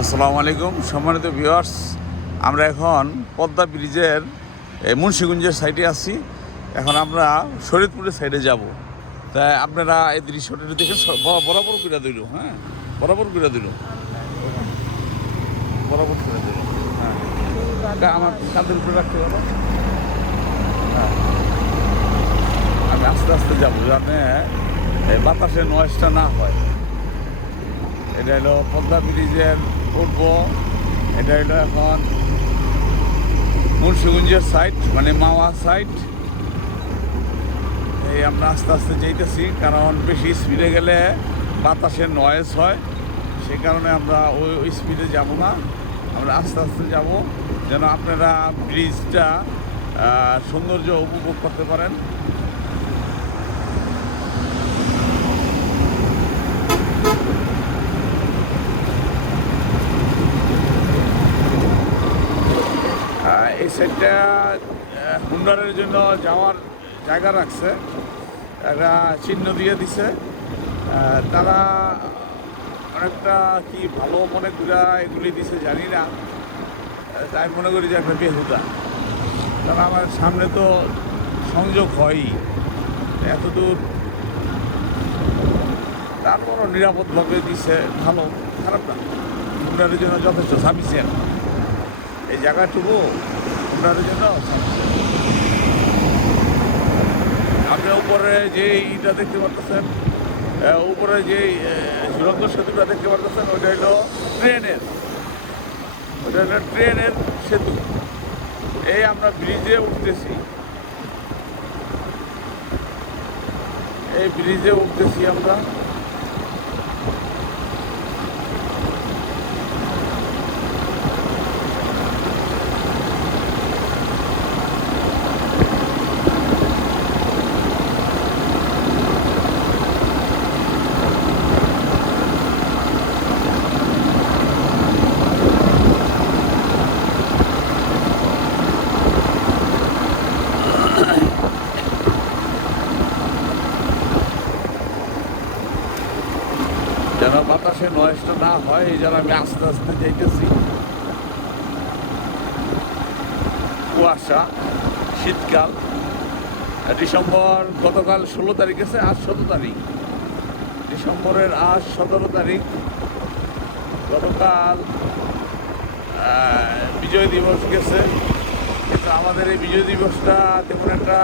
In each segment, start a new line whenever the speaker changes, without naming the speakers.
আসসালামু আলাইকুম। সম্মানিত ভিউয়ার্স, আমরা এখন পদ্মা ব্রিজের মুন্সিগঞ্জের সাইডে আছি। এখন আমরা শরীয়তপুরের সাইডে যাব। তাই আপনারা এই দৃশ্যটা দেখে বরাবর করে দিল হ্যাঁ? বরাবর করে দিল। বরাবর করে দিল হ্যাঁ। আমার কাঁধের উপরে রাখতে পারো হ্যাঁ। আমি আস্তে আস্তে যাব, যাতে এই বাতাসের নয়েজটা না হয়। এটা হলো পদ্মা ব্রিজের উঠব এটা হলো এখন মুন্সিগঞ্জের সাইড মানে মাওয়া সাইড এই আমরা আস্তে আস্তে যেতেছি কারণ বেশি স্পিডে গেলে বাতাসের নয়েজ হয়। সে কারণে আমরা ওই ওই স্পিডে যাব না। আমরা আস্তে আস্তে যাব, যেন আপনারা ব্রিজটা সৌন্দর্য উপভোগ করতে পারেন। সাইডটা হুন্ডারের জন্য যাওয়ার জায়গা রাখছে। একটা চিহ্ন দিয়ে দিছে। তারা অনেকটা কি ভালো মনে করা এগুলি দিছে জানি না। তাই মনে করি যে একটা বেহুদা। কারণ আমার সামনে তো সংযোগ হয়ই। এতদূর তারপরও নিরাপদভাবে দিছে, ভালো, খারাপ না। হুন্ডারের জন্য যথেষ্ট সাফিসিয়েন্ট এই জায়গাটুকু আপনাদের জন্য। আপনি উপরে যে ইটা দেখতে পারতেছেন উপরে যে সুরঙ্গ সেতুটা দেখতে পারতেছেন, ওইটা হলো ট্রেনের। ওইটা হলো ট্রেনের সেতু। এই আমরা ব্রিজে উঠতেছি। এই ব্রিজে উঠতেছি আমরা যেন বাতাসে নয়েজটা না হয়, এই জন্য আমি আস্তে আস্তে যাইতেছি। কুয়াশা, শীতকাল ডিসেম্বর গতকাল ষোলো তারিখ আছে আজ সতেরো তারিখ। ডিসেম্বরের আজ সতেরো তারিখ। গতকাল বিজয় দিবস গেছে। কিন্তু আমাদের এই বিজয় দিবসটা তেমন একটা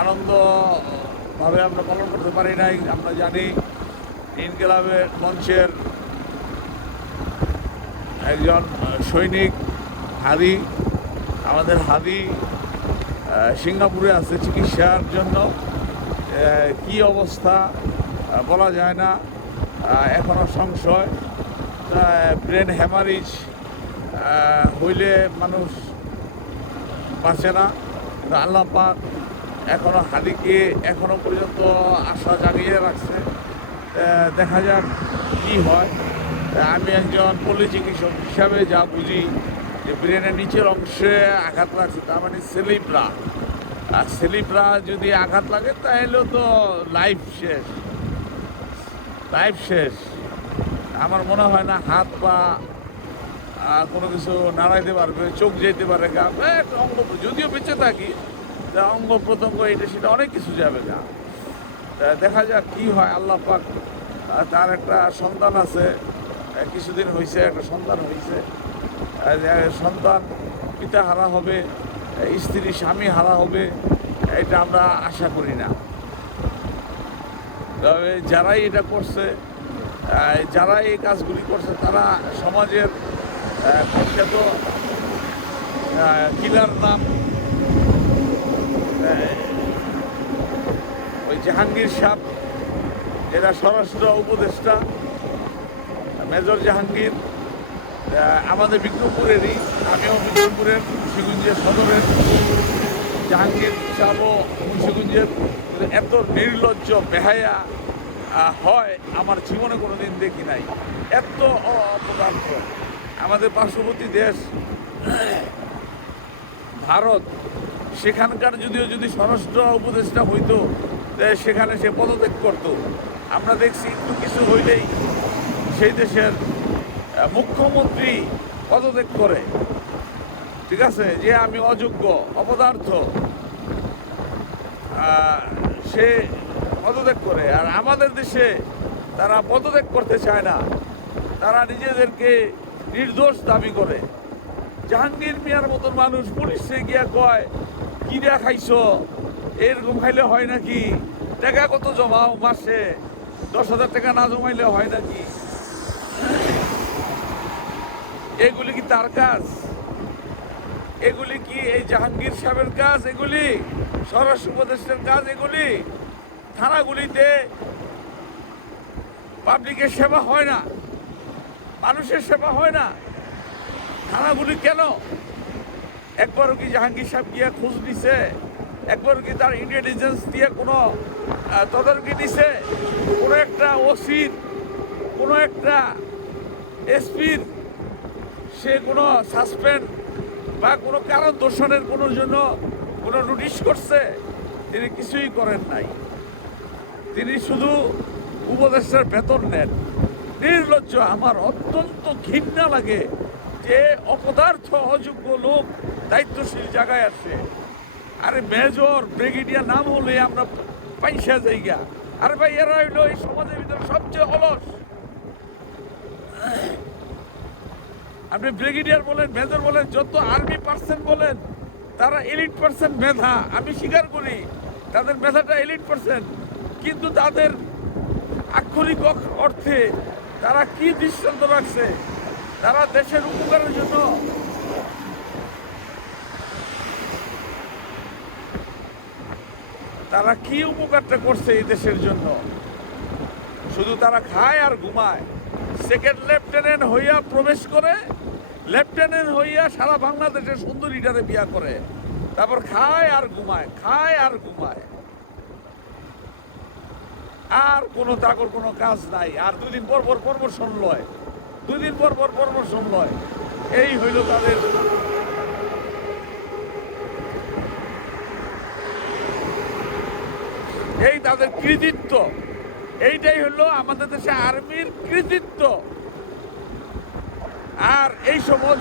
আনন্দভাবে আমরা পালন করতে পারি নাই, আমরা জানি। ইনকেলাবের মঞ্চের একজন সৈনিক হাদি আমাদের হাদি সিঙ্গাপুরে আছে চিকিৎসার জন্য। কি অবস্থা বলা যায় না। আহ, এখনও সংশয়। ব্রেন হ্যামারিজ হইলে মানুষ বাঁচে না। আল্লাহ পাক এখনও হাদিকে এখনও পর্যন্ত আশা জাগিয়ে রাখছে। দেখা যাক কি হয়। আমি একজন পল্লী চিকিৎসক হিসাবে যা বুঝি যে ব্রেনের নিচের অংশে আঘাত লাগছে, তার মানে সেলিব্রা। আর সেলিব্রা যদি আঘাত লাগে তাহলেও তো লাইফ শেষ। লাইফ শেষ। আমার মনে হয় না হাত পা কোনো কিছু নাড়াইতে পারবে, চোখ যেতে পারে, গা অঙ্গ যদিও বেঁচে থাকি অঙ্গ প্রত্যঙ্গ এটা, সেটা অনেক কিছু যাবে, গা। দেখা যাক কি হয় আল্লাহ পাক তার একটা সন্তান আছে। কিছুদিন হয়েছে একটা সন্তান হয়েছে সন্তান পিতা হারা হবে স্ত্রী স্বামী হারা হবে এটা আমরা আশা করি না। তবে যারাই এটা করছে আহ, যারা এই কাজগুলি করছে তারা সমাজের প্রখ্যাত কিলার নাম ওই জাহাঙ্গীর সাহ এরা স্বরাষ্ট্র উপদেষ্টা, মেজর জাহাঙ্গীর আমাদের বিক্রমপুরেরই আমিও বিক্রমপুরের মুন্সিগঞ্জের সদরের জাহাঙ্গীর সাহেবও মুন্সিগঞ্জের। কিন্তু এত নির্লজ্জ বেহায়া হয়, আমার জীবনে কোনো দিন দেখি নাই। এত অপদার্থ আমাদের পার্শ্ববর্তী দেশ, ভারত, সেখানকার যদিও যদি স্বরাষ্ট্র উপদেষ্টা হইতো সেখানে সে পদত্যাগ করতো। আমরা দেখছি একটু কিছু হইলেই সেই দেশের মুখ্যমন্ত্রী পদত্যাগ করে। ঠিক আছে? যে আমি অযোগ্য, অপদার্থ সে পদত্যাগ করে। আর আমাদের দেশে তারা পদত্যাগ করতে চায় না। তারা নিজেদেরকে নির্দোষ দাবি করে। জাহাঙ্গীর মিয়ার মতন মানুষ পুলিশে গিয়া কয় কিরা খাইছো এরকম খাইলে হয় নাকি? টাকা কত জমাও মাসে? দশ হাজার টাকা না জমাইলে হয় নাকি? এগুলি কি তার কাজ? এগুলি কি এই জাহাঙ্গীর সাহেবের কাজ এগুলি? স্বরাষ্ট্র উপদেষ্টার কাজ এগুলি? থানাগুলিতে পাবলিকের সেবা হয় না। মানুষের সেবা হয় না। থানাগুলি কেন? একবারও কি জাহাঙ্গীর সাহেব গিয়া খোঁজ নিছে? একবারও কি তার ইন্টেলিজেন্স দিয়ে কোনো তদারকি নিছে কোনো একটা ওসির, কোনো একটা এসপির, সে কোনো সাসপেন্ড বা কোনো কারণ দর্শনের কোনো জন্য কোনো নোটিশ করছে? তিনি কিছুই করেন নাই। তিনি শুধু উপদেষ্টার বেতন নেন। নির্লজ্জ, আমার অত্যন্ত ঘৃণা লাগে যে অপদার্থ, অযোগ্য লোক দায়িত্বশীল জায়গায় আসে। আরে মেজর ব্রিগেডিয়ার নাম হলে আমরা পাইসা জায়গা। আরে ভাই, এরা হইল এই সমাজের ভিতরে সবচেয়ে অলস। আপনি ব্রিগেডিয়ার বলেন, মেজর বলেন, যত আর্মি পার্সন বলেন, তারা এলিট পার্সেন্ট মেধা, আমি স্বীকার করি, তাদের মেধাটা এলিট পার্সেন্ট কিন্তু তাদের আক্ষরিক অর্থে তারা কি দৃষ্টান্ত রাখছে? তারা দেশের উপকারের জন্য তারা কি উপকারটা করছে এই দেশের জন্য? শুধু তারা খায় আর ঘুমায়। সেকেন্ড লেফটেন্যান্ট হইয়া প্রবেশ করে লেফটেন্যান্ট হইয়া সারা বাংলাদেশের সুন্দরীটারে বিয়া করে। তারপর খায় আর ঘুমায়, খায় আর ঘুমায়। আর কোনো তাকর কোনো কাজ নাই। আর দুদিন পর পর প্রমোশন লয় দুদিন পর পর প্রমোশন লয় এই হইল তাদের এই তাদের কৃতিত্ব। এইটাই হলো আমাদের দেশে আর্মির কৃতিত্ব। আর এই সমস্ত